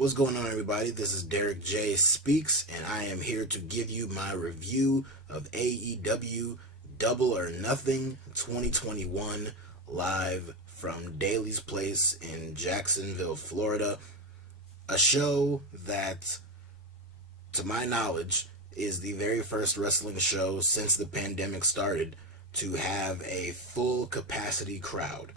What's going on, everybody? This is Derek J. Speaks, and I am here to give you my review of AEW Double or Nothing 2021 live from Daly's Place in Jacksonville, Florida. A show that, to my knowledge, is the very first wrestling show since the pandemic started to have a full capacity crowd.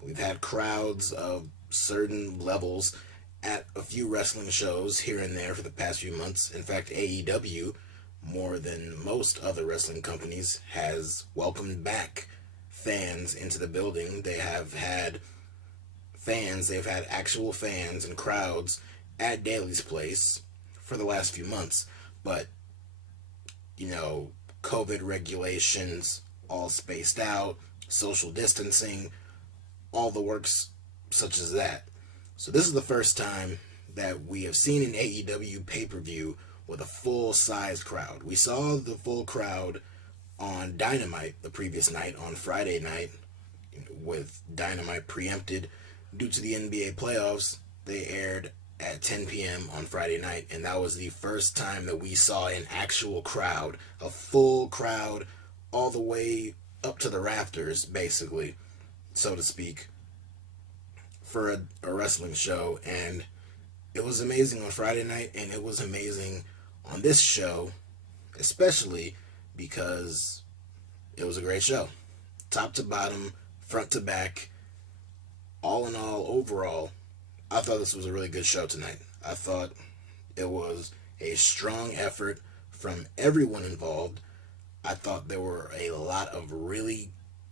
We've had crowds of certain levels at a few wrestling shows here and there for the past few months. In fact, AEW, more than most other wrestling companies, has welcomed back fans into the building. They have had fans, they've had actual fans and crowds at Daly's Place for the last few months. But, COVID regulations, all spaced out, social distancing, all the works such as that. So this is the first time that we have seen an AEW pay-per-view with a full-sized crowd. We saw the full crowd on Dynamite the previous night, on Friday night, with Dynamite preempted due to the NBA playoffs. They aired at 10 p.m. on Friday night, and that was the first time that we saw an actual crowd, a full crowd, all the way up to the rafters, basically, so to speak, for a wrestling show. And it was amazing on Friday night, and it was amazing on this show, especially because it was a great show. Top to bottom, front to back, all in all, overall, I thought this was a really good show tonight. I thought it was a strong effort from everyone involved. I thought there were a lot of really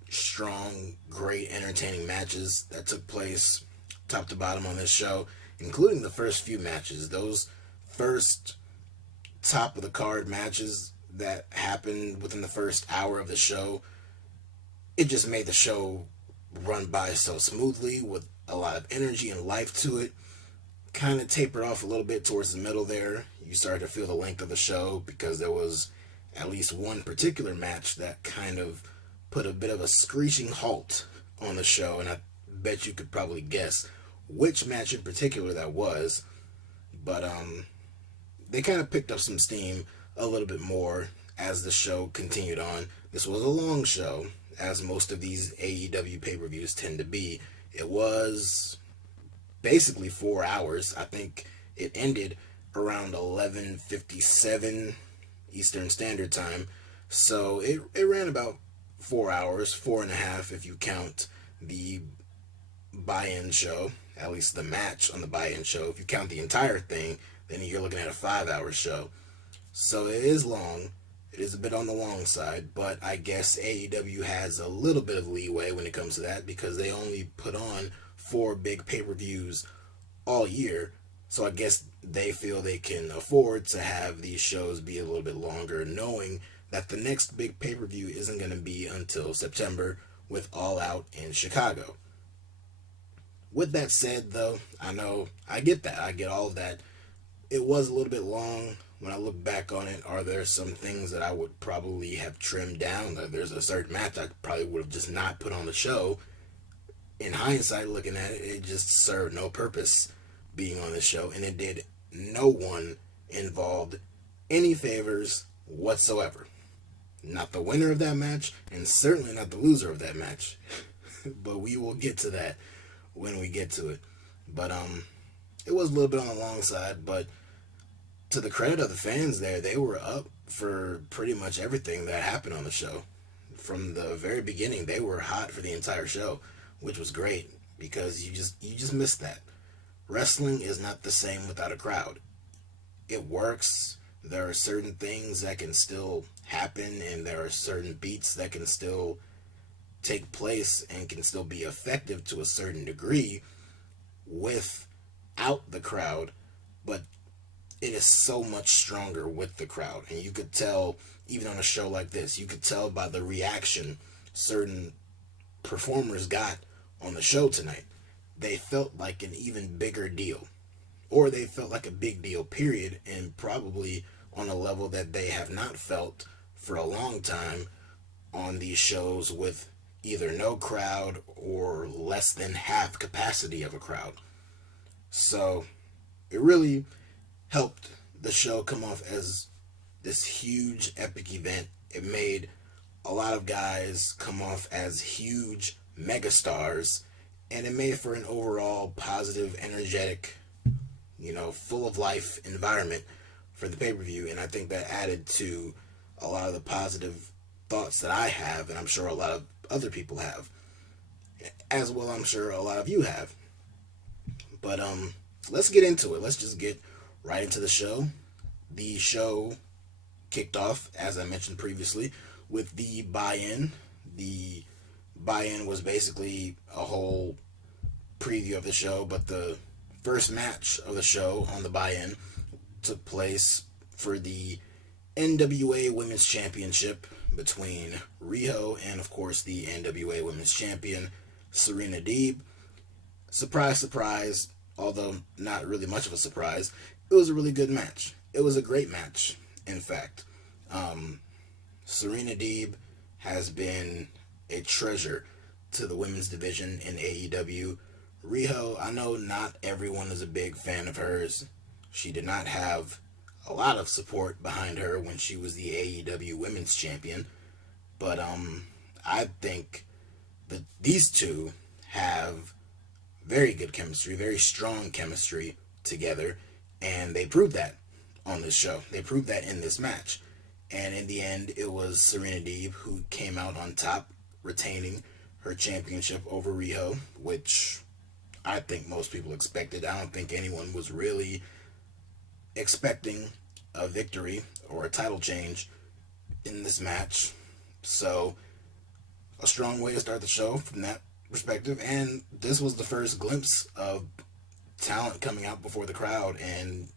strong, great, entertaining matches that took place top to bottom on this show, including the first few matches. Those first top of the card matches that happened within the first hour of the show, it just made the show run by so smoothly with a lot of energy and life to it. Kind of tapered off a little bit towards the middle there. You started to feel the length of the show because there was at least one particular match that kind of put a bit of a screeching halt on the show, and I bet you could probably guess which match in particular that was. But they kind of picked up some steam a little bit more as the show continued on. This was a long show, as most of these AEW pay-per-views tend to be. It was basically 4 hours. I think it ended around 11:57 Eastern Standard Time. So it ran about 4 hours, 4.5 if you count the buy-in show, at least the match on the buy-in show. If you count the entire thing, then you're looking at a 5-hour show. So it is long. It is a bit on the long side, but I guess AEW has a little bit of leeway when it comes to that because they only put on 4 big pay-per-views all year. So I guess they feel they can afford to have these shows be a little bit longer, knowing that the next big pay-per-view isn't going to be until September with All Out in Chicago. With that said, though, I get that. I get all of that. It was a little bit long. When I look back on it, are there some things that I would probably have trimmed down? There's a certain match I probably would have just not put on the show. In hindsight, looking at it, it just served no purpose being on the show, and it did no one involved any favors whatsoever. Not the winner of that match, and certainly not the loser of that match. But we will get to that when we get to it. But it was a little bit on the long side, but to the credit of the fans there, they were up for pretty much everything that happened on the show. From the very beginning, they were hot for the entire show, which was great because you just missed that. Wrestling is not the same without a crowd. It works. There are certain things that can still happen, and there are certain beats that can still take place and can still be effective to a certain degree without the crowd, but it is so much stronger with the crowd. And you could tell, even on a show like this, you could tell by the reaction certain performers got on the show tonight. They felt like an even bigger deal, or they felt like a big deal, period, and probably on a level that they have not felt for a long time on these shows with either no crowd or less than half capacity of a crowd. So it really helped the show come off as this huge epic event. It made a lot of guys come off as huge megastars, and it made for an overall positive, energetic, full of life environment for the pay-per-view. And I think that added to a lot of the positive thoughts that I have, and I'm sure a lot of other people have, as well. I'm sure a lot of you have. But let's get into it. Let's just get right into the show. The show kicked off, as I mentioned previously, with the buy-in. The buy-in was basically a whole preview of the show, but the first match of the show on the buy-in took place for the NWA Women's Championship between Riho and, of course, the NWA Women's Champion, Serena Deeb. Surprise, surprise, although not really much of a surprise, it was a really good match. It was a great match, in fact. Serena Deeb has been a treasure to the women's division in AEW. Riho, I know not everyone is a big fan of hers. She did not have a lot of support behind her when she was the AEW Women's Champion. But I think that these two have very good chemistry, very strong chemistry together. And they proved that on this show. They proved that in this match. And in the end, it was Serena Deeb who came out on top, retaining her championship over Riho, which I think most people expected. I don't think anyone was really expecting a victory or a title change in this match. So, a strong way to start the show from that perspective. And this was the first glimpse of talent coming out before the crowd, and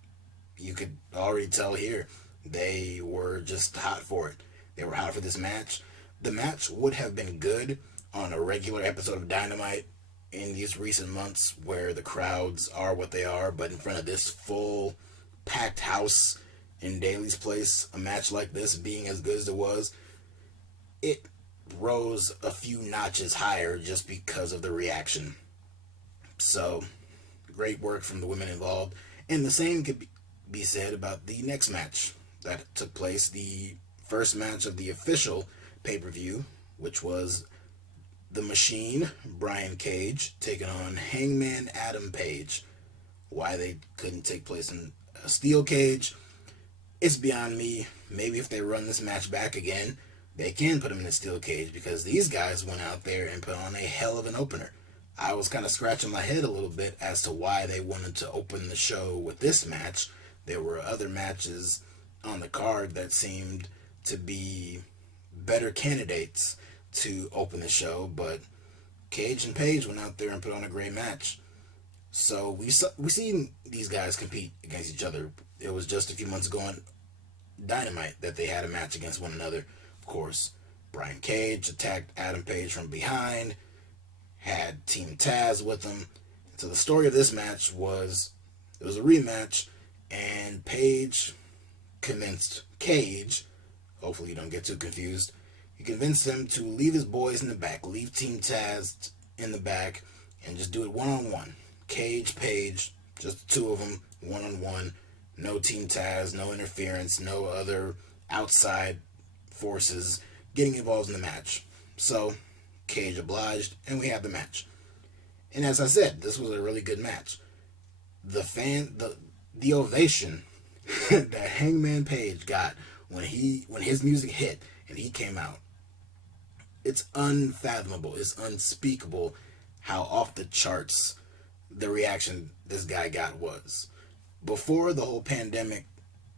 you could already tell here they were just hot for it. They were hot for this match. The match would have been good on a regular episode of Dynamite in these recent months where the crowds are what they are, but in front of this full packed house in Daly's Place, a match like this being as good as it was, it rose a few notches higher just because of the reaction. So, great work from the women involved. And the same could be said about the next match that took place, the first match of the official pay-per-view, which was The Machine, Brian Cage, taking on Hangman Adam Page. Why they couldn't take place in a steel cage, it's beyond me. Maybe if they run this match back again, they can put him in a steel cage, because these guys went out there and put on a hell of an opener. I was kind of scratching my head a little bit as to why they wanted to open the show with this match. There were other matches on the card that seemed to be better candidates to open the show, but Cage and Page went out there and put on a great match. So we seen these guys compete against each other. It was just a few months ago on Dynamite that they had a match against one another. Of course, Brian Cage attacked Adam Page from behind, had Team Taz with him. So the story of this match was, it was a rematch, and Page convinced Cage, hopefully you don't get too confused, he convinced him to leave his boys in the back, leave Team Taz in the back, and just do it one-on-one. Cage, Page, just the two of them, one-on-one. No Team Taz, no interference, no other outside forces getting involved in the match. So, Cage obliged, and we had the match. And as I said, this was a really good match. The ovation that Hangman Page got when his music hit and he came out, it's unfathomable, it's unspeakable how off the charts the reaction this guy got was. Before the whole pandemic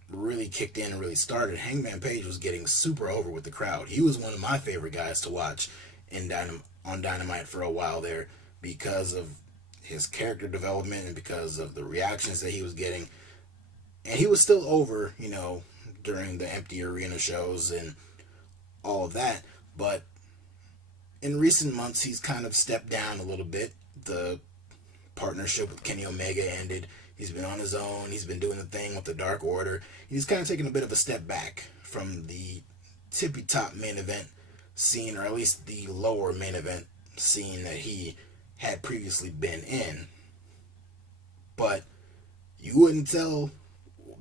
really kicked in and really started, Hangman Page was getting super over with the crowd. He was one of my favorite guys to watch on Dynamite for a while there, because of his character development and because of the reactions that he was getting. And he was still over, during the empty arena shows and all of that. But in recent months, he's kind of stepped down a little bit. The partnership with Kenny Omega ended. He's been on his own. He's been doing the thing with the Dark Order. He's kind of taken a bit of a step back from the tippy-top main event scene, or at least the lower main event scene that he had previously been in. But You wouldn't tell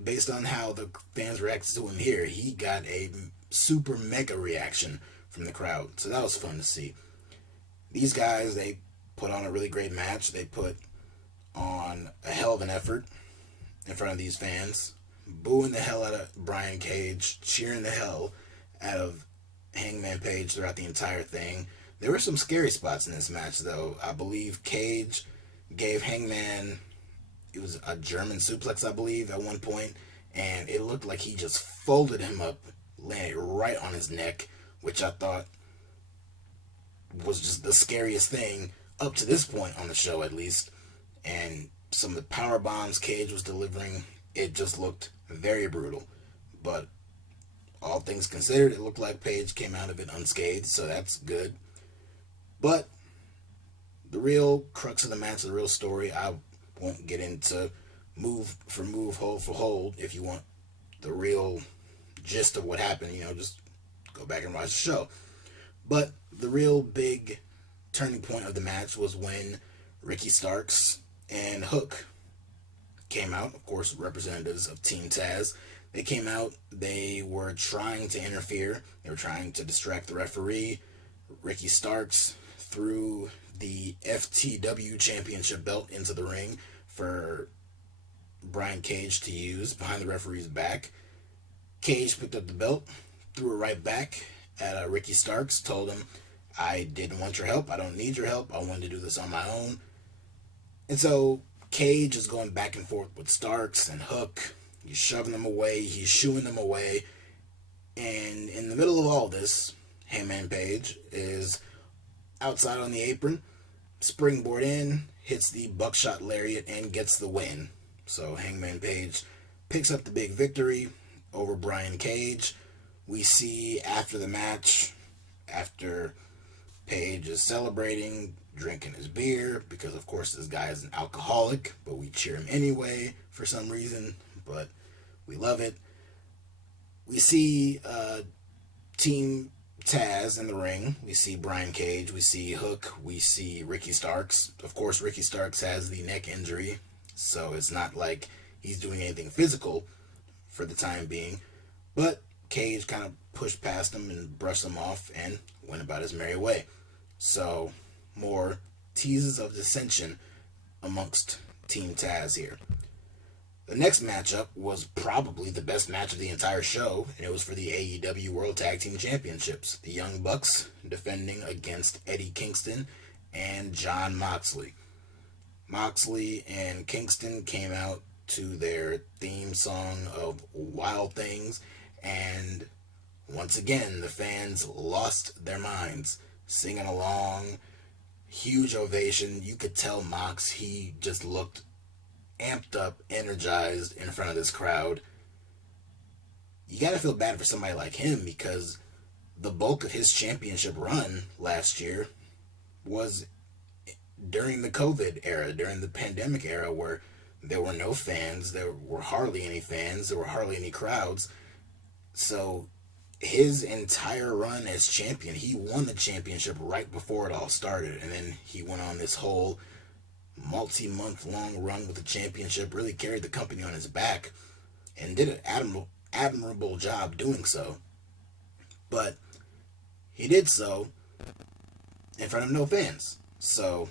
based on how the fans reacted to him here. He got a super mega reaction from the crowd. So that was fun to see. These guys, they put on a really great match. They put on a hell of an effort in front of these fans, booing the hell out of Brian Cage, cheering the hell out of Hangman Page throughout the entire thing. There were some scary spots in this match, though. I believe Cage gave Hangman, it was a German suplex, I believe, at one point, and it looked like he just folded him up, landed right on his neck, which I thought was just the scariest thing up to this point on the show, at least. And some of the power bombs Cage was delivering, it just looked very brutal. But all things considered, it looked like Page came out of it unscathed, so that's good. But the real crux of the match, the real story, I won't get into move for move, hold for hold. If you want the real gist of what happened, just go back and watch the show. But the real big turning point of the match was when Ricky Starks and Hook came out, of course, representatives of Team Taz. They came out, they were trying to interfere, they were trying to distract the referee. Ricky Starks threw the FTW Championship belt into the ring for Brian Cage to use behind the referee's back. Cage picked up the belt, threw it right back at Ricky Starks, told him, I didn't want your help, I don't need your help, I wanted to do this on my own. And so Cage is going back and forth with Starks and Hook. He's shoving them away, he's shooing them away. And in the middle of all this, Hangman Page is outside on the apron, springboard in, hits the buckshot lariat, and gets the win. So Hangman Page picks up the big victory over Brian Cage. We see after the match, after Page is celebrating, drinking his beer, because of course this guy is an alcoholic, but we cheer him anyway for some reason, but we love it. We see Team Taz in the ring. We see Brian Cage, we see Hook, we see Ricky Starks. Of course, Ricky Starks has the neck injury, so it's not like he's doing anything physical for the time being, but Cage kind of pushed past him and brushed him off and went about his merry way. So, more teases of dissension amongst Team Taz here. The next matchup was probably the best match of the entire show, and it was for the AEW World Tag Team Championships. The Young Bucks defending against Eddie Kingston and Jon Moxley. Moxley and Kingston came out to their theme song of Wild Things, and once again, the fans lost their minds, singing along, huge ovation. You could tell Mox, he just looked amped up, energized in front of this crowd. You gotta feel bad for somebody like him, because the bulk of his championship run last year was during the COVID era, during the pandemic era, where there were no fans, there were hardly any fans, there were hardly any crowds. So his entire run as champion, he won the championship right before it all started, and then he went on this whole multi-month long run with the championship, really carried the company on his back, and did an admirable job doing so. But he did so in front of no fans, so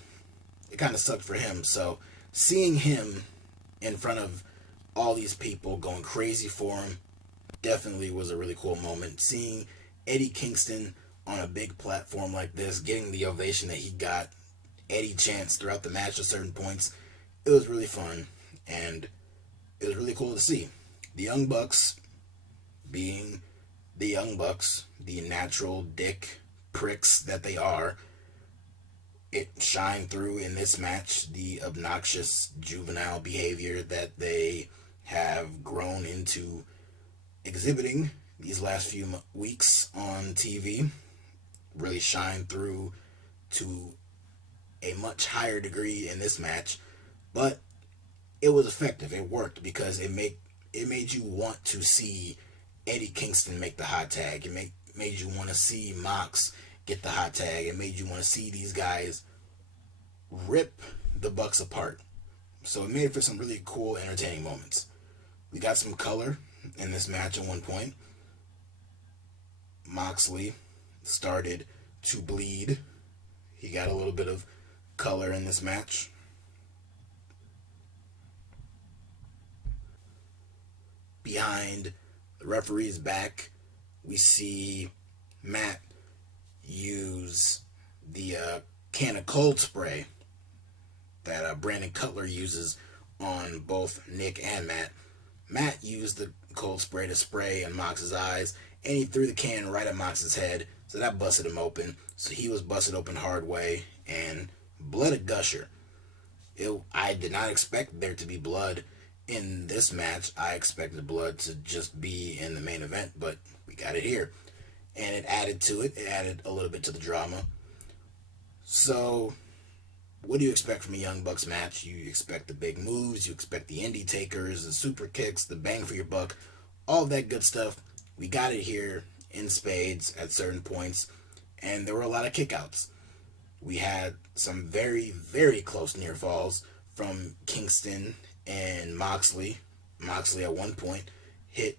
it kind of sucked for him. So seeing him in front of all these people going crazy for him definitely was a really cool moment. Seeing Eddie Kingston on a big platform like this, getting the ovation that he got, Eddie chants throughout the match at certain points, it was really fun, and it was really cool to see. The Young Bucks, being the Young Bucks, the natural dick pricks that they are, it shined through in this match, the obnoxious juvenile behavior that they have grown into exhibiting these last few weeks on TV really shined through to a much higher degree in this match. But it was effective. It worked because it made you want to see Eddie Kingston make the hot tag. It made you want to see Mox get the hot tag. It made you want to see these guys rip the Bucks apart. So it made for some really cool, entertaining moments. We got some color in this match at one point. Moxley started to bleed. He got a little bit of color in this match. Behind the referee's back, we see Matt use the can of cold spray that Brandon Cutler uses on both Nick and Matt. Matt used the cold spray to spray in Mox's eyes, and he threw the can right at Mox's head, so that busted him open. So he was busted open hard way, and blood a gusher. I did not expect there to be blood in this match. I expected blood to just be in the main event, but we got it here. And it added to it. It added a little bit to the drama. So, what do you expect from a Young Bucks match? You expect the big moves, you expect the indie takers, the super kicks, the bang for your buck, all that good stuff. We got it here in spades at certain points, and there were a lot of kickouts. We had some very, very close near falls from Kingston and Moxley. Moxley at one point hit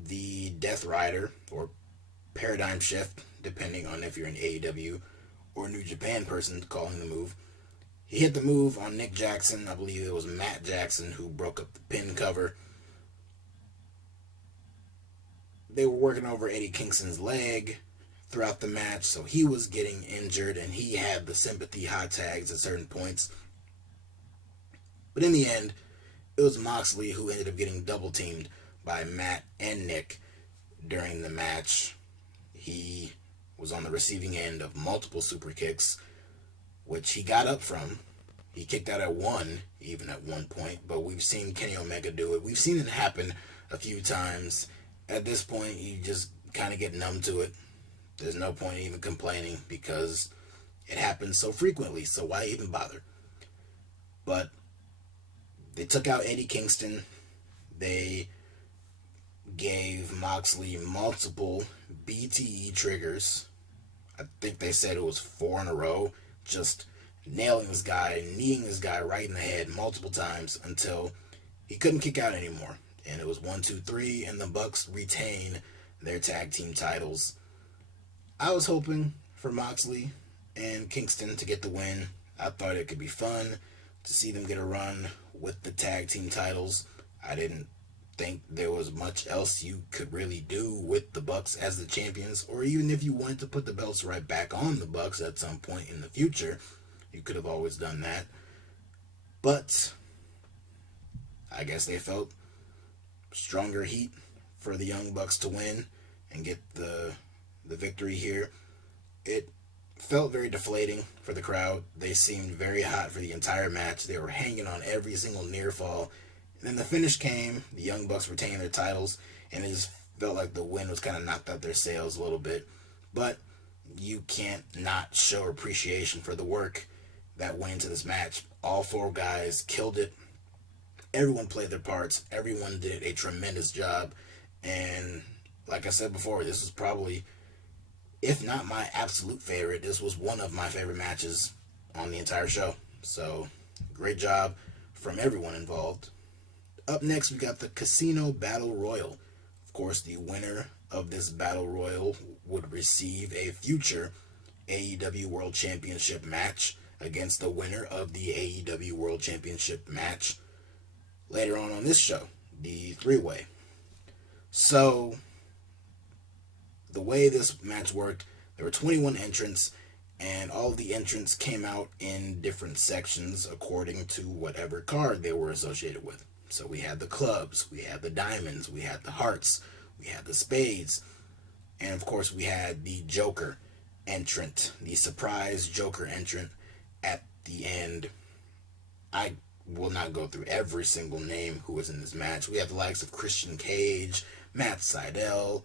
the Death Rider, or Paradigm Shift, depending on if you're an AEW or New Japan person calling the move. He hit the move on Nick Jackson. I believe it was Matt Jackson who broke up the pin cover. They were working over Eddie Kingston's leg throughout the match, so he was getting injured, and he had the sympathy hot tags at certain points. But in the end, it was Moxley who ended up getting double teamed by Matt and Nick during the match. He was on the receiving end of multiple super kicks, which he got up from. He kicked out at one, even at one point, but we've seen Kenny Omega do it. We've seen it happen a few times. At this point, you just kind of get numb to it. There's no point in even complaining because it happens so frequently, so why even bother? But they took out Eddie Kingston. They gave Moxley multiple BTE triggers. I think they said it was 4 in a row, just nailing this guy, kneeing this guy right in the head multiple times until he couldn't kick out anymore. And it was 1, 2, 3, and the Bucks retain their tag team titles. I was hoping for Moxley and Kingston to get the win. I thought it could be fun to see them get a run with the tag team titles. I didn't think there was much else you could really do with the Bucks as the champions, or even if you wanted to put the belts right back on the Bucks at some point in the future, you could have always done that. But I guess they felt stronger heat for the Young Bucks to win and get the victory here. It felt very deflating for the crowd. They seemed very hot for the entire match. They were hanging on every single near fall. And then the finish came. The Young Bucks retained their titles, and it just felt like the win was kind of knocked out their sails a little bit. But you can't not show appreciation for the work that went into this match. All 4 guys killed it. Everyone played their parts. Everyone did a tremendous job. And like I said before, this was probably, if not my absolute favorite, this was one of my favorite matches on the entire show. So, great job from everyone involved. Up next, we got the Casino Battle Royal. Of course, the winner of this Battle Royal would receive a future AEW World Championship match against the winner of the AEW World Championship match later on this show, the 3-way. So, the way this match worked, there were 21 entrants, and all of the entrants came out in different sections according to whatever card they were associated with. So we had the clubs, we had the diamonds, we had the hearts, we had the spades, and of course we had the Joker entrant, the surprise Joker entrant at the end. I will not go through every single name who was in this match. We have the likes of Christian Cage, Matt Sydal,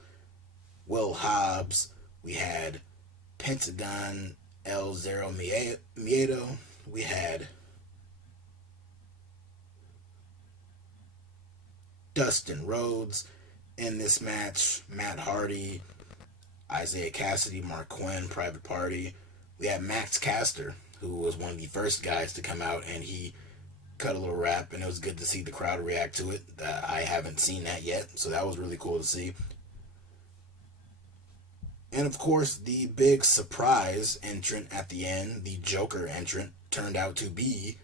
Will Hobbs. We had Pentagon El Zero Miedo. We had Dustin Rhodes in this match, Matt Hardy, Isaiah Cassidy, Mark Quinn, Private Party. We had Max Caster, who was one of the first guys to come out, and he cut a little rap, and it was good to see the crowd react to it. I haven't seen that yet, so that was really cool to see. And of course, the big surprise entrant at the end, the Joker entrant, turned out to be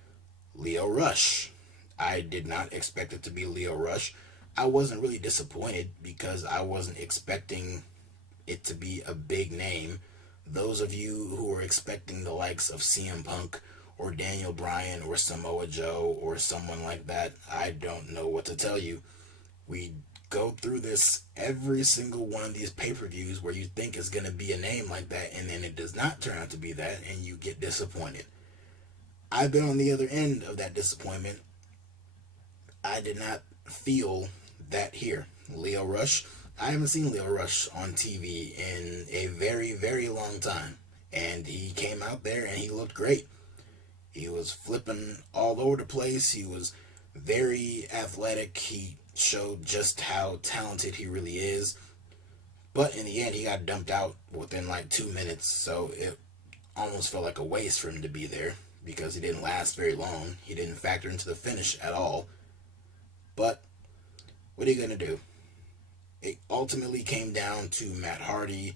Lio Rush. I did not expect it to be Lio Rush. I wasn't really disappointed because I wasn't expecting it to be a big name. Those of you who were expecting the likes of CM Punk or Daniel Bryan or Samoa Joe or someone like that, I don't know what to tell you. We go through this every single one of these pay-per-views where you think it's going to be a name like that, and then it does not turn out to be that, and you get disappointed. I've been on the other end of that disappointment. I did not feel that here. Lio Rush, I haven't seen Lio Rush on TV in a very, very long time, and he came out there and he looked great. He was flipping all over the place. He was very athletic. He showed just how talented he really is. But in the end, he got dumped out within like 2 minutes, so it almost felt like a waste for him to be there because he didn't last very long. He didn't factor into the finish at all. But what are you going to do? It ultimately came down to Matt Hardy,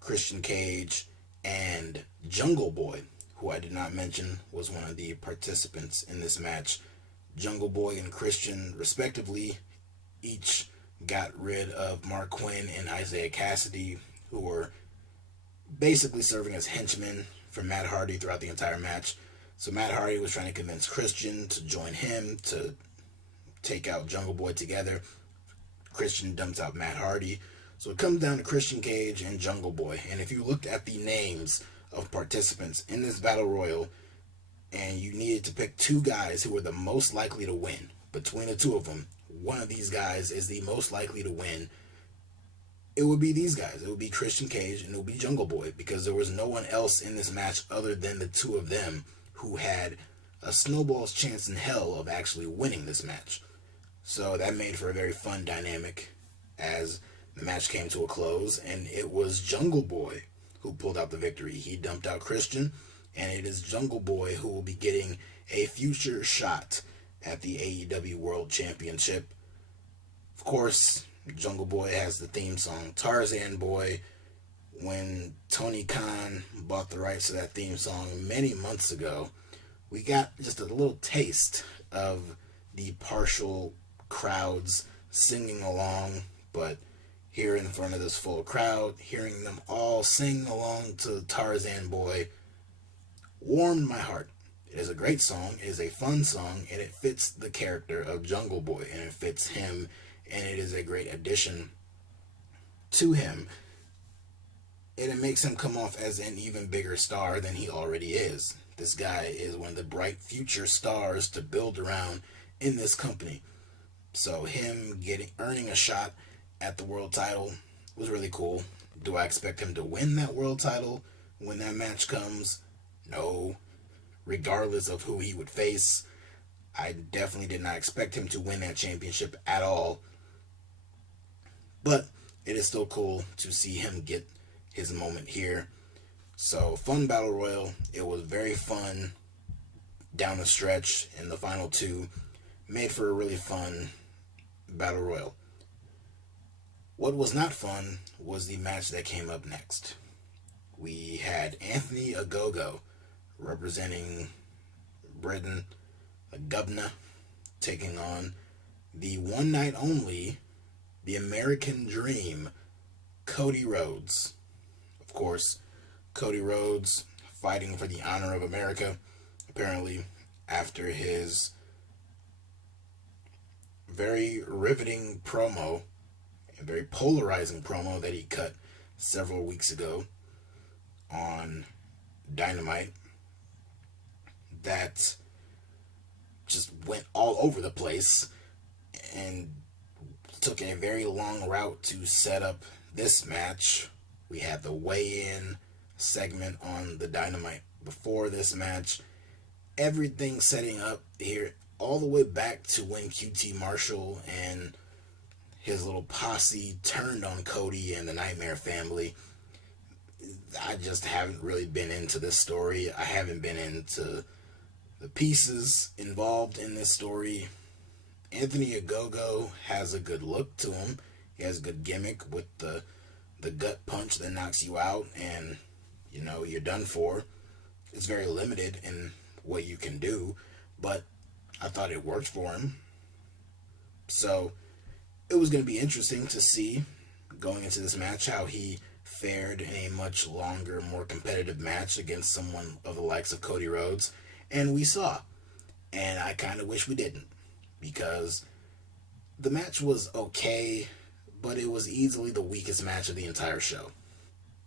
Christian Cage, and Jungle Boy, who I did not mention was one of the participants in this match. Jungle Boy and Christian, respectively, each got rid of Mark Quinn and Isaiah Cassidy, who were basically serving as henchmen for Matt Hardy throughout the entire match. So Matt Hardy was trying to convince Christian to join him to take out Jungle Boy together. Christian dumps out Matt Hardy. So it comes down to Christian Cage and Jungle Boy. And if you looked at the names of participants in this Battle Royal, and you needed to pick two guys who were the most likely to win, between the two of them, one of these guys is the most likely to win, it would be these guys. It would be Christian Cage and it would be Jungle Boy, because there was no one else in this match other than the two of them who had a snowball's chance in hell of actually winning this match. So that made for a very fun dynamic as the match came to a close, and it was Jungle Boy who pulled out the victory. He dumped out Christian, and it is Jungle Boy who will be getting a future shot at the AEW World Championship. Of course, Jungle Boy has the theme song Tarzan Boy. When Tony Khan bought the rights to that theme song many months ago, we got just a little taste of the partial crowds singing along, but here in front of this full crowd, hearing them all sing along to Tarzan Boy warmed my heart. It is a great song, it is a fun song, and it fits the character of Jungle Boy, and it fits him, and it is a great addition to him. And it makes him come off as an even bigger star than he already is. This guy is one of the bright future stars to build around in this company. So him earning a shot at the world title was really cool. Do I expect him to win that world title when that match comes? No. Regardless of who he would face, I definitely did not expect him to win that championship at all. But it is still cool to see him get his moment here. So, fun Battle Royal. It was very fun down the stretch in the final two. Made for a really fun Battle Royal. What was not fun was the match that came up next. We had Anthony Ogogo representing Britain, the governor, taking on the one night only, the American Dream, Cody Rhodes. Of course, Cody Rhodes fighting for the honor of America, apparently, after his very riveting promo, a very polarizing promo that he cut several weeks ago on Dynamite, that just went all over the place and took a very long route to set up this match. We had the weigh-in segment on the Dynamite before this match. Everything setting up here all the way back to when QT Marshall and his little posse turned on Cody and the Nightmare family. I just haven't really been into this story. I haven't been into The pieces involved in this story, Anthony Ogogo has a good look to him. He has a good gimmick with the gut punch that knocks you out and, you're done for. It's very limited in what you can do, but I thought it worked for him. So it was going to be interesting to see going into this match how he fared in a much longer, more competitive match against someone of the likes of Cody Rhodes. And we saw. And I kind of wish we didn't, because the match was okay, but it was easily the weakest match of the entire show.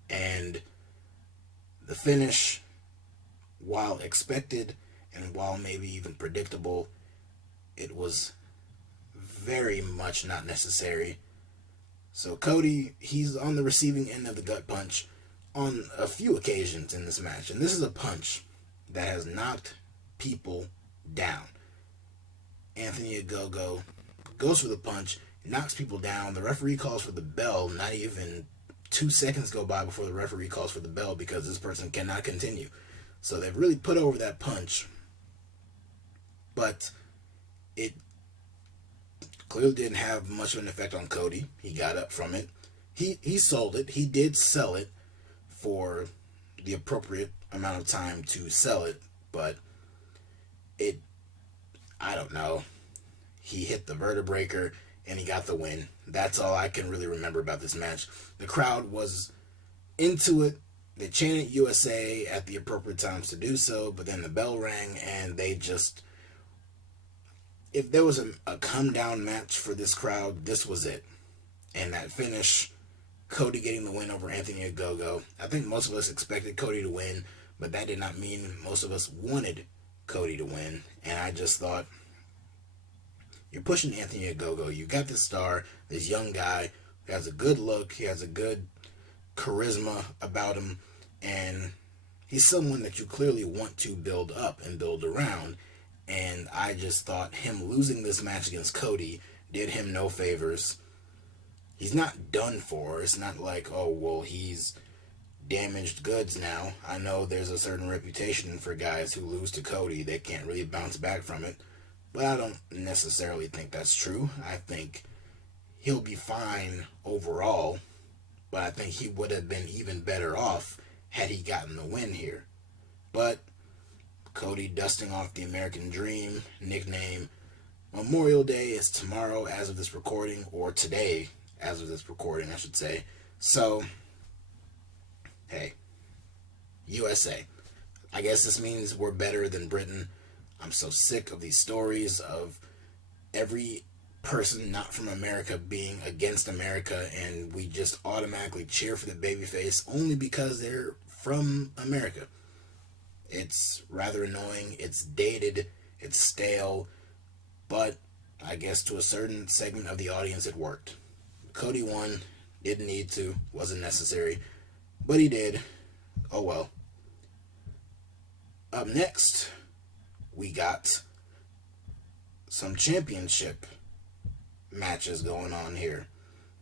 And the finish, while expected and while maybe even predictable, it was very much not necessary. So Cody, he's on the receiving end of the gut punch on a few occasions in this match. And this is a punch that has knocked people down. Anthony Ogogo goes for the punch, knocks people down. The referee calls for the bell. Not even 2 seconds go by before the referee calls for the bell because this person cannot continue. So they've really put over that punch. But it clearly didn't have much of an effect on Cody. He got up from it. He sold it. He did sell it for the appropriate amount of time to sell it. But I don't know. He hit the vertebraker and he got the win. That's all I can really remember about this match. The crowd was into it. They chanted USA at the appropriate times to do so, but then the bell rang and they just... If there was a come-down match for this crowd, this was it. And that finish, Cody getting the win over Anthony Ogogo. I think most of us expected Cody to win, but that did not mean most of us wanted Cody to win. And I just thought, you're pushing Anthony Ogogo. You got this star, this young guy who has a good look. He has a good charisma about him. And he's someone that you clearly want to build up and build around. And I just thought him losing this match against Cody did him no favors. He's not done for. It's not like, oh, well, he's damaged goods now. I know there's a certain reputation for guys who lose to Cody. They can't really bounce back from it. But I don't necessarily think that's true. I think he'll be fine overall. But I think he would have been even better off had he gotten the win here. But Cody dusting off the American Dream nickname. Memorial Day is tomorrow as of this recording, or today as of this recording, I should say. So, hey, USA. I guess this means we're better than Britain. I'm so sick of these stories of every person not from America being against America, and we just automatically cheer for the babyface only because they're from America. It's rather annoying, it's dated, it's stale, but I guess to a certain segment of the audience it worked. Cody won, didn't need to, wasn't necessary, but he did. Oh well. Up next, we got some championship matches going on here.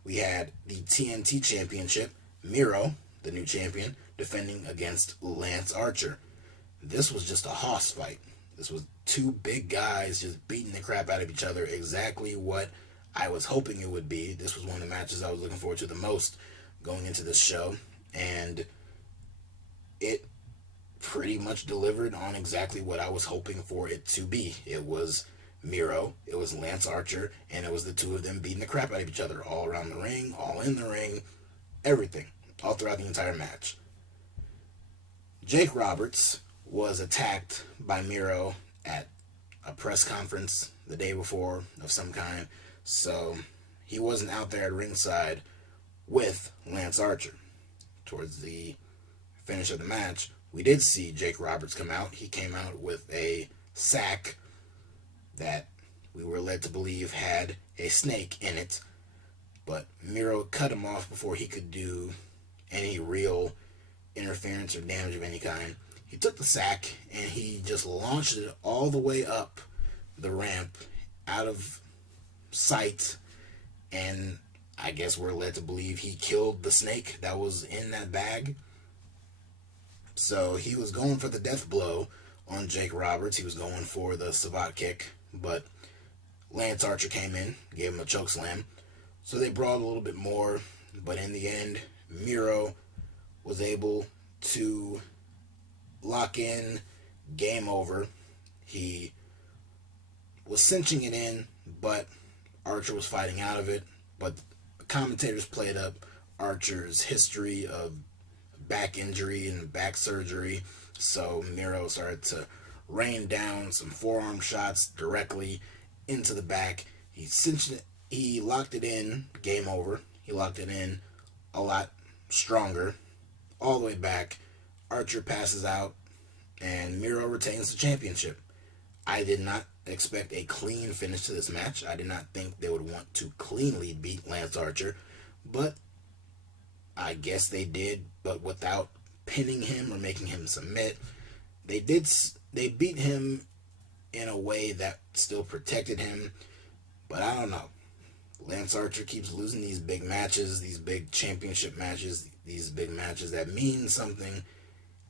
We had the TNT Championship, Miro, the new champion, defending against Lance Archer. This was just a hoss fight. This was two big guys just beating the crap out of each other. Exactly what I was hoping it would be. This was one of the matches I was looking forward to the most going into this show. And it pretty much delivered on exactly what I was hoping for it to be. It was Miro, it was Lance Archer, and it was the two of them beating the crap out of each other all around the ring, all in the ring, everything, all throughout the entire match. Jake Roberts was attacked by Miro at a press conference the day before of some kind, so he wasn't out there at ringside with Lance Archer. Towards the finish of the match, we did see Jake Roberts come out. He came out with a sack that we were led to believe had a snake in it, but Miro cut him off before he could do any real interference or damage of any kind. He took the sack and he just launched it all the way up the ramp out of sight, and I guess we're led to believe he killed the snake that was in that bag. So he was going for the death blow, on Jake Roberts. He was going for the Savate kick, but Lance Archer came in, gave him a choke slam. So they brawled a little bit more, but in the end, Miro was able to lock in, game over. He was cinching it in, but Archer was fighting out of it. But the commentators played up Archer's history of back injury and back surgery, so Miro started to rain down some forearm shots directly into the back. He cinched it, he locked it in, game over. He locked it in a lot stronger, all the way back. Archer passes out, and Miro retains the championship. I did not expect a clean finish to this match. I did not think they would want to cleanly beat Lance Archer, but I guess they did, but without pinning him or making him submit. They beat him in a way that still protected him, but I don't know. Lance Archer keeps losing these big matches, these big championship matches, these big matches that mean something.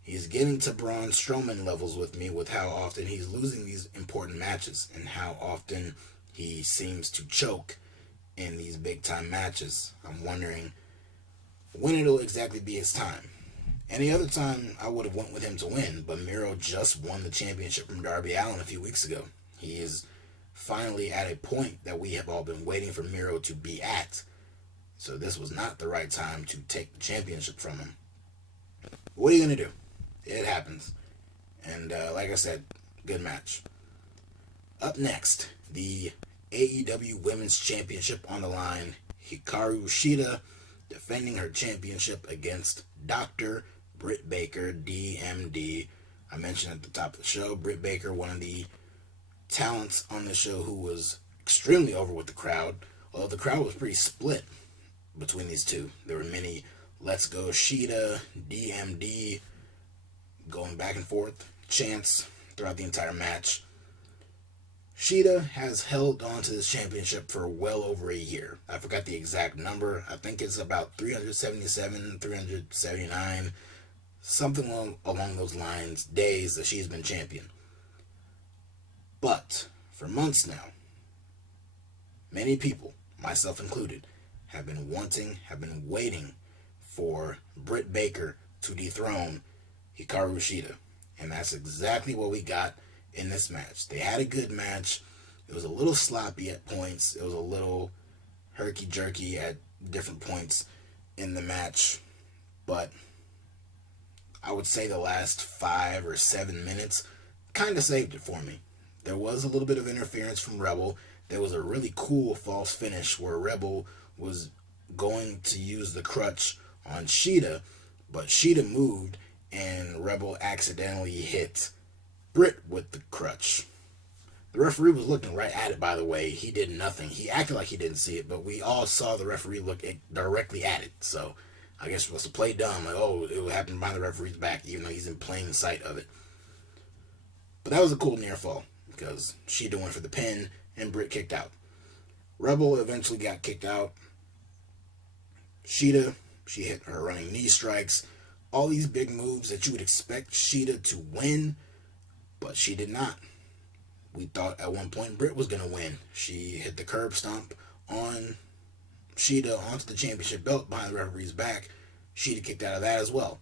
He's getting to Braun Strowman levels with me with how often he's losing these important matches and how often he seems to choke in these big time matches. I'm wondering when it'll exactly be his time. Any other time I would have went with him to win, but Miro just won the championship from Darby Allin a few weeks ago. He is finally at a point that we have all been waiting for Miro to be at. So this was not the right time to take the championship from him. What are you going to do? It happens. And like I said, good match. Up next, the AEW Women's Championship on the line. Hikaru Shida defending her championship against Dr. Britt Baker, DMD. I mentioned at the top of the show, Britt Baker, one of the talents on the show who was extremely over with the crowd. Although the crowd was pretty split between these two. There were many Let's Go Shida, DMD, going back and forth chants throughout the entire match. Shida has held on to this championship for well over a year. I forgot the exact number. I think it's about 377, 379, something along those lines, days that she's been champion. But for months now, many people, myself included, have been waiting for Britt Baker to dethrone Hikaru Shida. And that's exactly what we got in this match. They had a good match. It was a little sloppy at points. It was a little herky-jerky at different points in the match. But I would say the last 5 or 7 minutes kind of saved it for me. There was a little bit of interference from Rebel. There was a really cool false finish where Rebel was going to use the crutch on Shida, but Shida moved and Rebel accidentally hit Britt with the crutch. The referee was looking right at it, by the way. He did nothing. He acted like he didn't see it, but we all saw the referee look directly at it. So I guess we're supposed to play dumb. Like, oh, it happened behind the referee's back, even though he's in plain sight of it. But that was a cool near fall, because Shida went for the pin, and Britt kicked out. Rebel eventually got kicked out. Shida, she hit her running knee strikes. All these big moves that you would expect Shida to win, but she did not. We thought at one point Britt was going to win. She hit the curb stomp on Shida onto the championship belt behind the referee's back. Shida kicked out of that as well.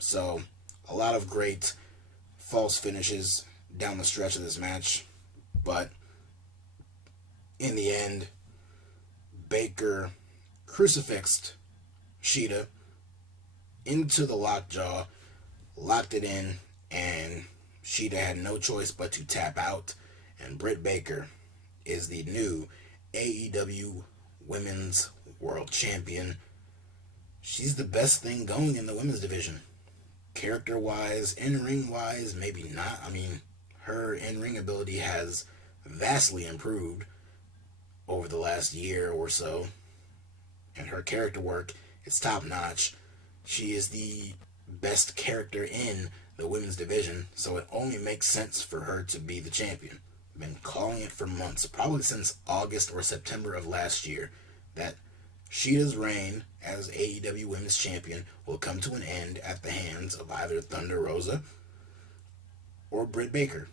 So, a lot of great false finishes down the stretch of this match. But, in the end, Baker crucifixed Shida into the lockjaw, locked it in, and Shida had no choice but to tap out, and Britt Baker is the new AEW Women's World Champion. She's the best thing going in the women's division. Character-wise, in-ring-wise, maybe not. I mean, her in-ring ability has vastly improved over the last year or so, and her character work is top-notch. She is the best character in the women's division, so it only makes sense for her to be the champion. I've been calling it for months, probably since August or September of last year, that Shida's reign as AEW Women's Champion will come to an end at the hands of either Thunder Rosa or Britt Baker.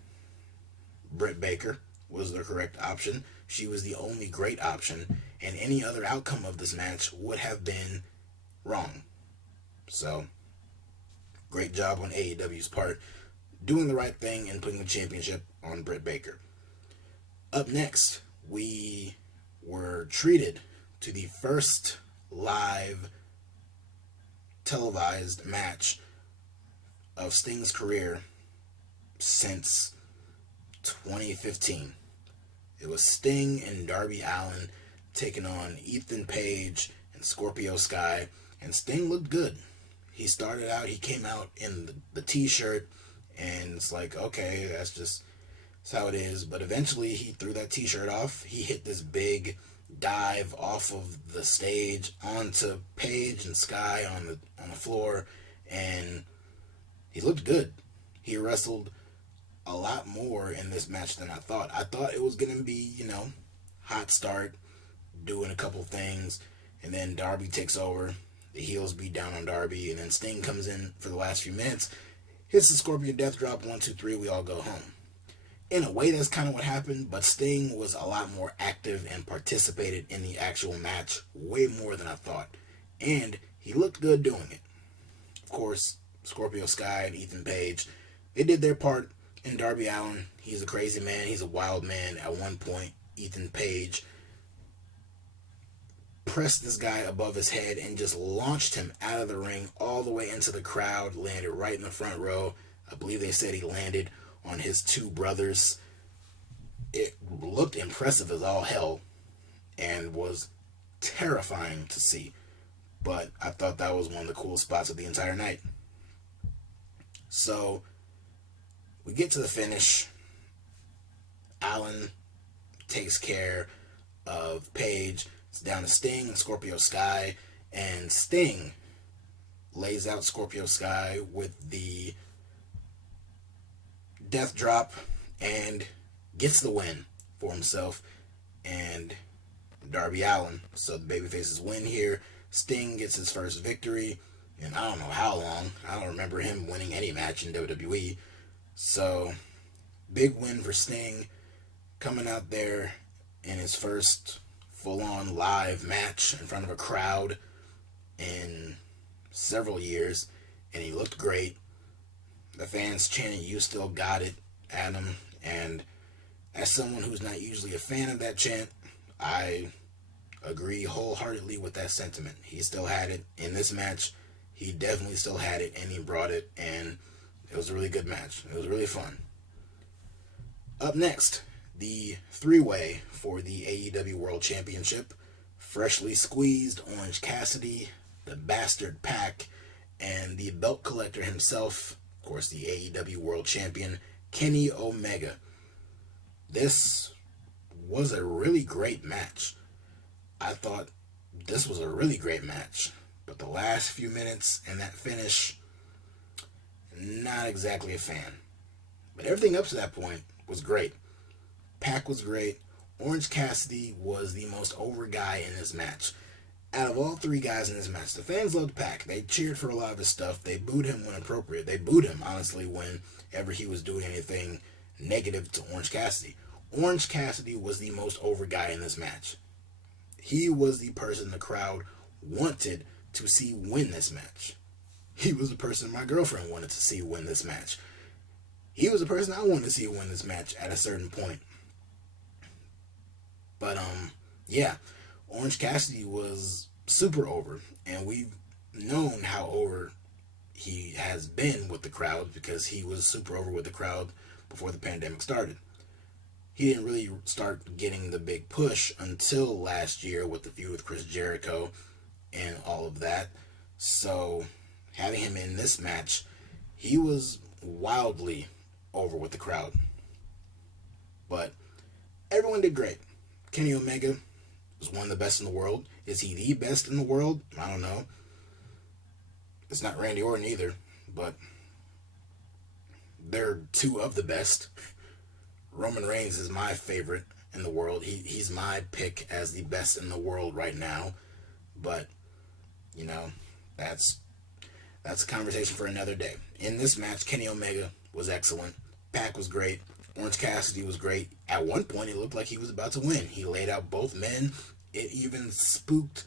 Britt Baker was the correct option. She was the only great option, and any other outcome of this match would have been wrong. So, great job on AEW's part, doing the right thing and putting the championship on Britt Baker. Up next, we were treated to the first live televised match of Sting's career since 2015. It was Sting and Darby Allin taking on Ethan Page and Scorpio Sky, and Sting looked good. He started out, he came out in the t-shirt, and it's like, okay, that's how it is. But eventually he threw that t-shirt off. He hit this big dive off of the stage onto Page and Sky on the floor, and he looked good. He wrestled a lot more in this match than I thought. I thought it was going to be, hot start, doing a couple things, and then Darby takes over. The heels beat down on Darby, and then Sting comes in for the last few minutes, hits the Scorpion Death Drop, 1, 2, 3, we all go home. In a way, that's kind of what happened, but Sting was a lot more active and participated in the actual match way more than I thought. And he looked good doing it. Of course, Scorpio Sky and Ethan Page, they did their part. And Darby Allin, he's a crazy man. He's a wild man. At one point, Ethan Page pressed this guy above his head and just launched him out of the ring all the way into the crowd, landed right in the front row. I believe they said he landed on his two brothers. It looked impressive as all hell and was terrifying to see. But I thought that was one of the coolest spots of the entire night. So, we get to the finish. Allin takes care of Page. It's down to Sting and Scorpio Sky. And Sting lays out Scorpio Sky with the death drop and gets the win for himself and Darby Allin. So the babyfaces win here. Sting gets his first victory in I don't know how long. I don't remember him winning any match in WWE. So, big win for Sting, coming out there in his first full-on live match in front of a crowd in several years, and he looked great. The fans chanting, "You still got it," at him, and as someone who's not usually a fan of that chant, I agree wholeheartedly with that sentiment. He still had it in this match. He definitely still had it, and he brought it, and it was a really good match. It was really fun. Up next, the three-way for the AEW World Championship. Freshly squeezed Orange Cassidy, the Bastard Pack, and the belt collector himself, of course, the AEW World Champion, Kenny Omega. This was a really great match. I thought this was a really great match. But the last few minutes and that finish, not exactly a fan. But everything up to that point was great. Pac was great. Orange Cassidy was the most over guy in this match. Out of all three guys in this match, the fans loved Pac. They cheered for a lot of his stuff. They booed him when appropriate. They booed him, honestly, whenever he was doing anything negative to Orange Cassidy. Orange Cassidy was the most over guy in this match. He was the person the crowd wanted to see win this match. He was the person my girlfriend wanted to see win this match. He was the person I wanted to see win this match at a certain point. But, yeah, Orange Cassidy was super over, and we've known how over he has been with the crowd because he was super over with the crowd before the pandemic started. He didn't really start getting the big push until last year with the feud with Chris Jericho and all of that. So, having him in this match, he was wildly over with the crowd. But everyone did great. Kenny Omega was one of the best in the world. Is he the best in the world? I don't know. It's not Randy Orton either, but they're two of the best. Roman Reigns is my favorite in the world. He's my pick as the best in the world right now. But, you know, that's a conversation for another day. In this match, Kenny Omega was excellent. Pac was great. Orange Cassidy was great. At one point, it looked like he was about to win. He laid out both men. It even spooked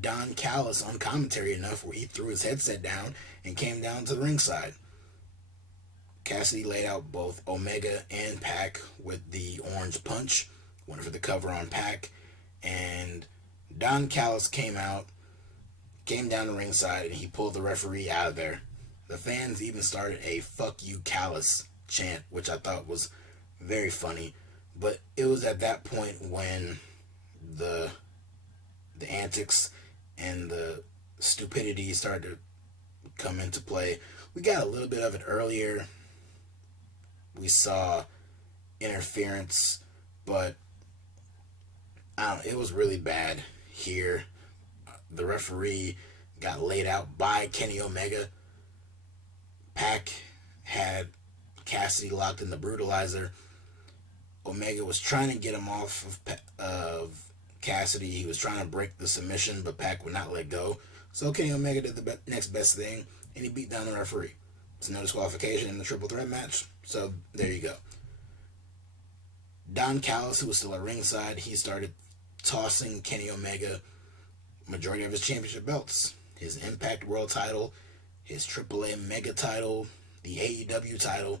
Don Callis on commentary enough where he threw his headset down and came down to the ringside. Cassidy laid out both Omega and Pac with the orange punch, went for the cover on Pac, and Don Callis came down the ringside, and he pulled the referee out of there. The fans even started a "fuck you, Callis" chant, which I thought was very funny. But it was at that point when the antics and the stupidity started to come into play. We got a little bit of it earlier. We saw interference, but it was really bad here. The referee got laid out by Kenny Omega. Pac had Cassidy locked in the brutalizer. Omega was trying to get him off of Cassidy. He was trying to break the submission, but Pac would not let go. So Kenny Omega did the next best thing, and he beat down the referee. It's no disqualification in the triple threat match. So there you go. Don Callis, who was still at ringside, he started tossing Kenny Omega majority of his championship belts. His Impact World title, his AAA Mega title, the AEW title,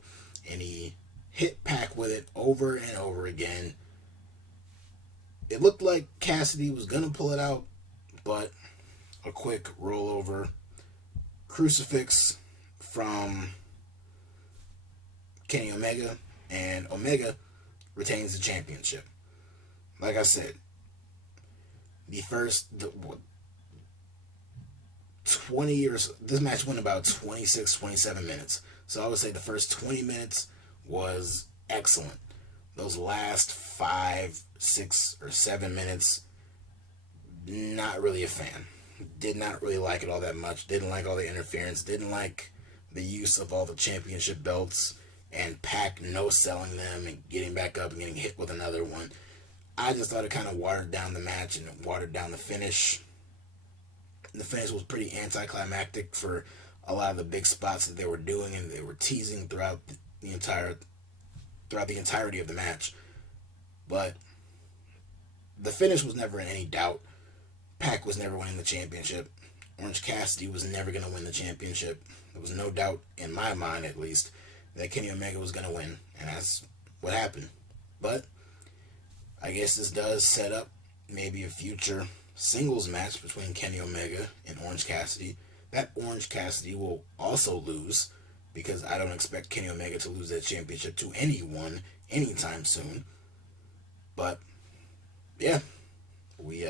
and he hit Pac with it over and over again. It looked like Cassidy was going to pull it out, but a quick rollover crucifix from Kenny Omega, and Omega retains the championship. Like I said, this match went about 26, 27 minutes. So I would say the first 20 minutes was excellent. Those last 5, 6, or 7 minutes, not really a fan. Did not really like it all that much. Didn't like all the interference. Didn't like the use of all the championship belts and Pac no-selling them and getting back up and getting hit with another one. I just thought it kind of watered down the match and it watered down the finish. The finish was pretty anticlimactic for a lot of the big spots that they were doing, and they were teasing throughout the entirety of the match. But the finish was never in any doubt. Pac was never winning the championship. Orange Cassidy was never going to win the championship. There was no doubt, in my mind at least, that Kenny Omega was going to win. And that's what happened. But I guess this does set up maybe a future singles match between Kenny Omega and Orange Cassidy. That Orange Cassidy will also lose, because I don't expect Kenny Omega to lose that championship to anyone anytime soon. But yeah, we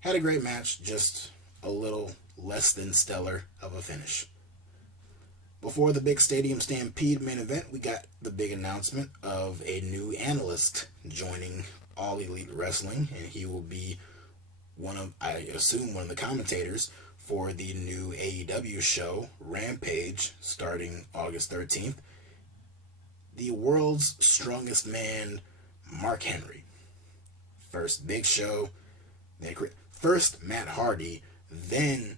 had a great match, just a little less than stellar of a finish. Before the big Stadium Stampede main event, we got the big announcement of a new analyst joining All Elite Wrestling, and he will be one of the commentators for the new AEW show, Rampage, starting August 13th. The world's strongest man, Mark Henry. First Big Show, first Matt Hardy, then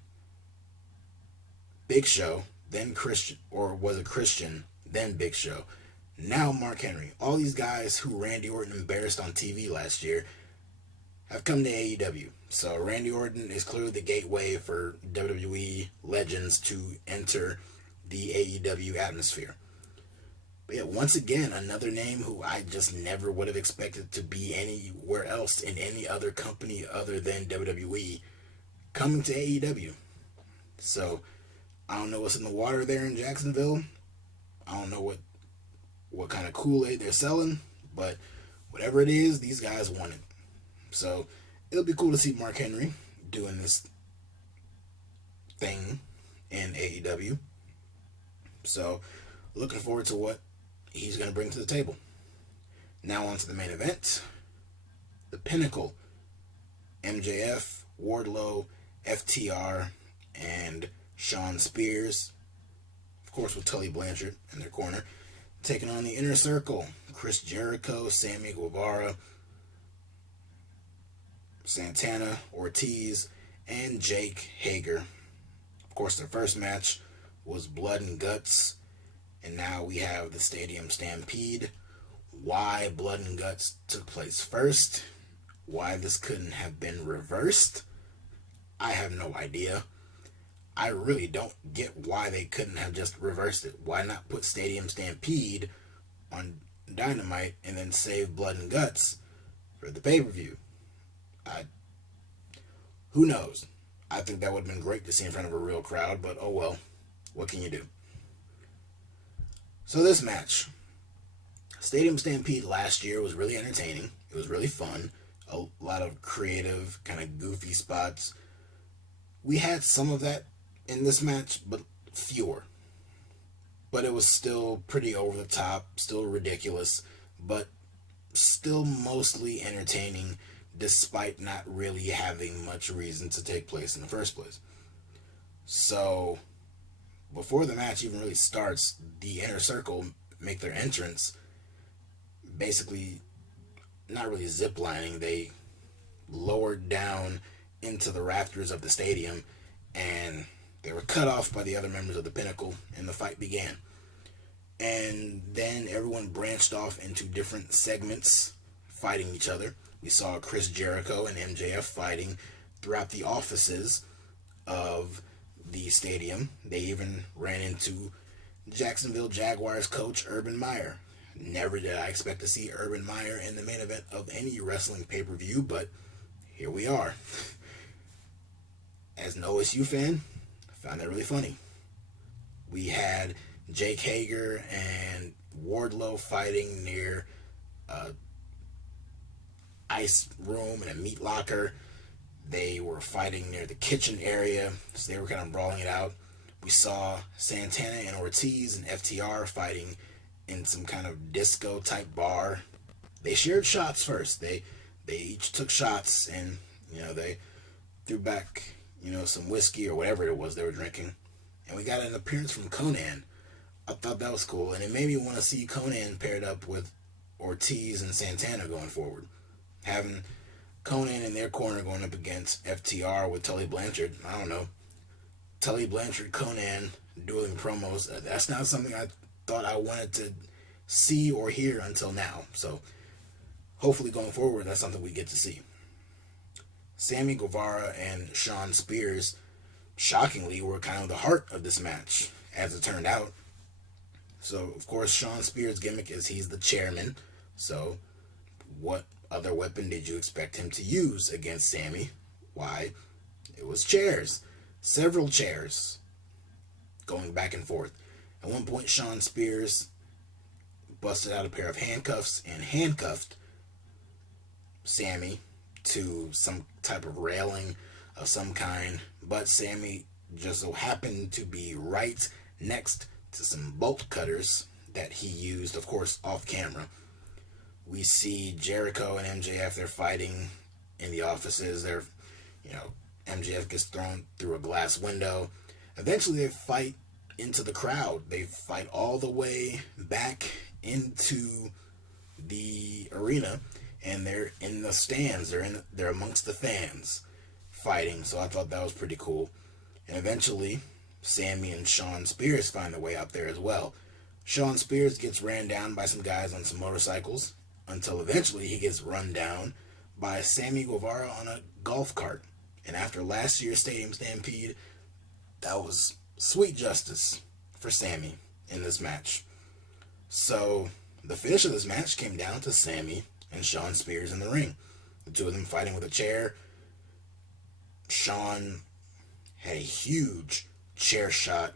Big Show, then Christian, or was it Christian, then Big Show. Now Mark Henry. All these guys who Randy Orton embarrassed on TV last year have come to AEW. So Randy Orton is clearly the gateway for WWE legends to enter the AEW atmosphere. But yeah, once again, another name who I just never would have expected to be anywhere else in any other company other than WWE coming to AEW. So I don't know what's in the water there in Jacksonville. I don't know what kind of Kool-Aid they're selling, but whatever it is, these guys want it. So it'll be cool to see Mark Henry doing this thing in AEW. So looking forward to what he's going to bring to the table. Now on to the main event. The Pinnacle. MJF, Wardlow, FTR, and Shawn Spears, of course with Tully Blanchard in their corner, taking on the Inner Circle. Chris Jericho, Sami Guevara, Santana, Ortiz, and Jake Hager. Of course, their first match was blood and guts, And now we have the Stadium Stampede. Why Blood and Guts took place first, why this couldn't have been reversed, I have no idea. I really don't get why they couldn't have just reversed it. Why not put Stadium Stampede on Dynamite and then save Blood and Guts for the pay-per-view? Who knows? I think that would have been great to see in front of a real crowd, but oh well. What can you do? So this match, Stadium Stampede last year was really entertaining. It was really fun. A lot of creative, kind of goofy spots. We had some of that in this match, but fewer. But it was still pretty over the top, still ridiculous, but still mostly entertaining, despite not really having much reason to take place in the first place. So, before the match even really starts, the Inner Circle make their entrance, basically not really ziplining. They lowered down into the rafters of the stadium, and they were cut off by the other members of the Pinnacle, and the fight began. And then everyone branched off into different segments, fighting each other. We saw Chris Jericho and MJF fighting throughout the offices of the stadium. They even ran into Jacksonville Jaguars coach Urban Meyer. Never did I expect to see Urban Meyer in the main event of any wrestling pay-per-view, but here we are. As an OSU fan, I found that really funny. We had Jake Hager and Wardlow fighting near ice room and a meat locker. They were fighting near the kitchen area, so they were kind of brawling it out. We saw Santana and Ortiz and FTR fighting in some kind of disco type bar. They shared shots first. They each took shots, and they threw back some whiskey or whatever it was they were drinking. And we got an appearance from Conan. I thought that was cool, and it made me want to see Conan paired up with Ortiz and Santana going forward. Having Conan in their corner going up against FTR with Tully Blanchard, I don't know. Tully Blanchard, Conan, dueling promos, that's not something I thought I wanted to see or hear until now. So, hopefully going forward, that's something we get to see. Sami Guevara and Shawn Spears, shockingly, were kind of the heart of this match, as it turned out. So, of course, Shawn Spears' gimmick is he's the chairman. So, what other weapon did you expect him to use against Sami? Why, it was chairs. Several chairs going back and forth. At one point, Shawn Spears busted out a pair of handcuffs and handcuffed Sami to some type of railing of some kind. But Sami just so happened to be right next to some bolt cutters that he used, of course, off camera. We see Jericho and MJF, they're fighting in the offices. MJF gets thrown through a glass window. Eventually they fight into the crowd. They fight all the way back into the arena, and they're in the stands. They're amongst the fans fighting. So I thought that was pretty cool. And eventually Sami and Shawn Spears find their way out there as well. Shawn Spears gets ran down by some guys on some motorcycles, until eventually he gets run down by Sami Guevara on a golf cart. And after last year's Stadium Stampede, that was sweet justice for Sami in this match. So the finish of this match came down to Sami and Shawn Spears in the ring. The two of them fighting with a chair. Shawn had a huge chair shot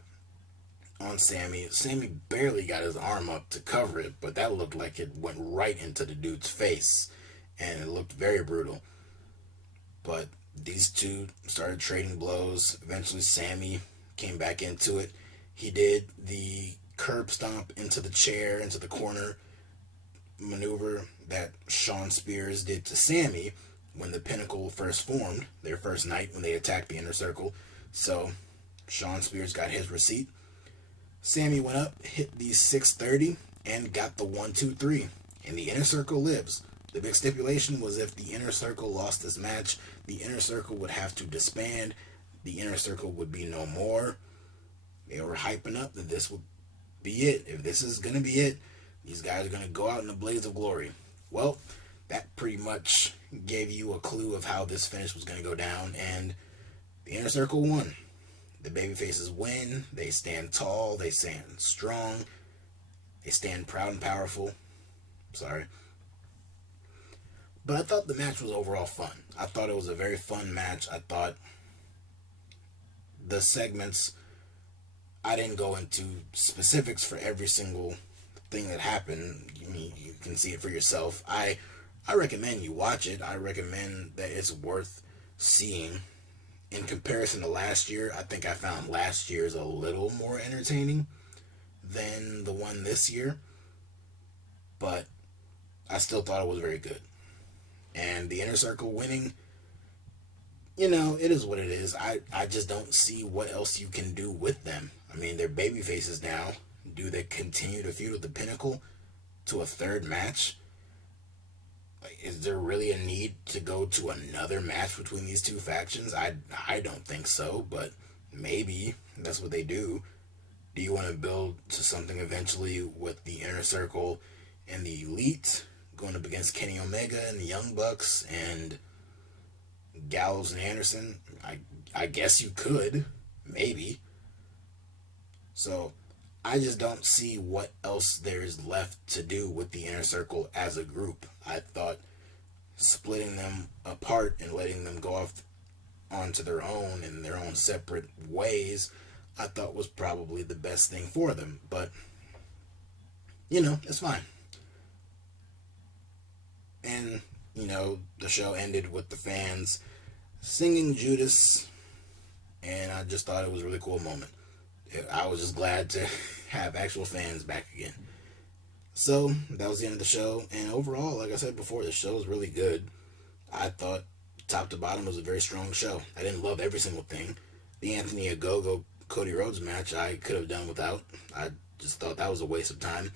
on Sami. Sami barely got his arm up to cover it, but that looked like it went right into the dude's face, and it looked very brutal. But these two started trading blows. Eventually Sami came back into it. He did the curb stomp into the chair, into the corner maneuver that Shawn Spears did to Sami when the Pinnacle first formed, their first night when they attacked the Inner Circle. So Shawn Spears got his receipt. Sami went up, hit the 630, and got the 1-2-3. And the Inner Circle lives. The big stipulation was if the Inner Circle lost this match, the Inner Circle would have to disband. The Inner Circle would be no more. They were hyping up that this would be it. If this is going to be it, these guys are going to go out in a blaze of glory. Well, that pretty much gave you a clue of how this finish was going to go down, and the Inner Circle won. The babyfaces win. They stand tall. They stand strong. They stand proud and powerful. Sorry. But I thought the match was overall fun. I thought it was a very fun match. I thought the segments, I didn't go into specifics for every single thing that happened. You can see it for yourself. I recommend you watch it. I recommend that it's worth seeing. In comparison to last year, I think I found last year's a little more entertaining than the one this year. But I still thought it was very good. And the Inner Circle winning, it is what it is. I just don't see what else you can do with them. I mean, they're baby faces now. Do they continue to feud with the Pinnacle to a third match? Like, is there really a need to go to another match between these two factions? I don't think so, but maybe that's what they do. Do you want to build to something eventually with the Inner Circle and the Elite going up against Kenny Omega and the Young Bucks and Gallows and Anderson? I guess you could, maybe. So I just don't see what else there is left to do with the Inner Circle as a group. I thought splitting them apart and letting them go off onto their own in their own separate ways, I thought was probably the best thing for them. But, it's fine. And, the show ended with the fans singing Judas, and I just thought it was a really cool moment. I was just glad to have actual fans back again. So, that was the end of the show, and overall, like I said before, the show was really good. I thought top to bottom was a very strong show. I didn't love every single thing. The Anthony Ogogo Cody Rhodes match I could have done without. I just thought that was a waste of time.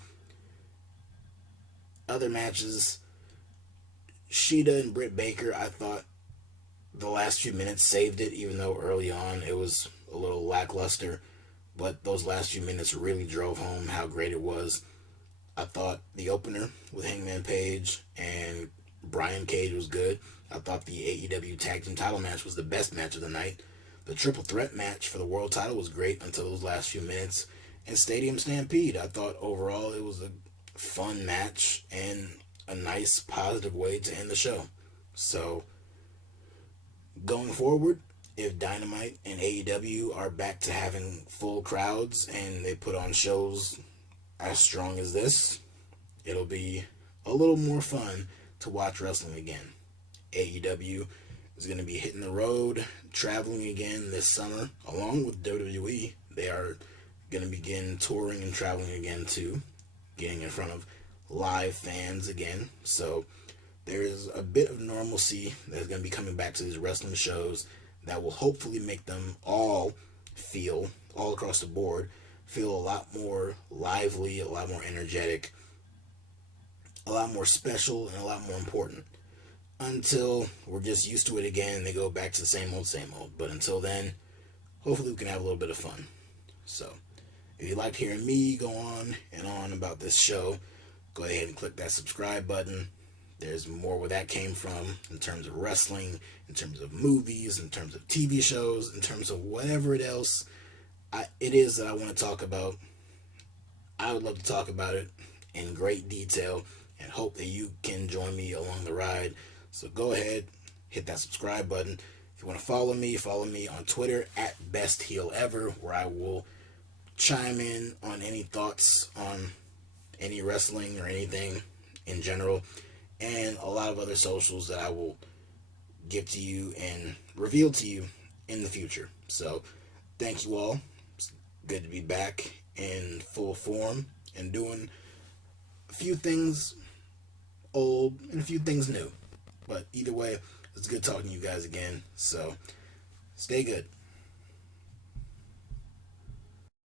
Other matches, Sheeta and Britt Baker, I thought the last few minutes saved it, even though early on it was a little lackluster. But those last few minutes really drove home how great it was. I thought the opener with Hangman Page and Brian Cage was good. I thought the AEW Tag Team title match was the best match of the night. The triple threat match for the world title was great until those last few minutes. And Stadium Stampede, I thought overall it was a fun match and a nice positive way to end the show. So, going forward, if Dynamite and AEW are back to having full crowds and they put on shows as strong as this, it'll be a little more fun to watch wrestling again. AEW is going to be hitting the road, traveling again this summer, along with WWE. They are going to begin touring and traveling again too, getting in front of live fans again. So there's a bit of normalcy that's going to be coming back to these wrestling shows that will hopefully make them all across the board, feel a lot more lively, a lot more energetic, a lot more special, and a lot more important. Until we're just used to it again and they go back to the same old. But until then, hopefully we can have a little bit of fun. So, if you like hearing me go on and on about this show, go ahead and click that subscribe button. There's more where that came from in terms of wrestling, in terms of movies, in terms of TV shows, in terms of whatever it else it is that I want to talk about. I would love to talk about it in great detail and hope that you can join me along the ride. So go ahead, hit that subscribe button. If you want to follow me on Twitter at BestHeelEver, where I will chime in on any thoughts on any wrestling or anything in general, and a lot of other socials that I will give to you and reveal to you in the future. So thank you all. It's good to be back in full form and doing a few things old and a few things new. But either way, it's good talking to you guys again. So stay good.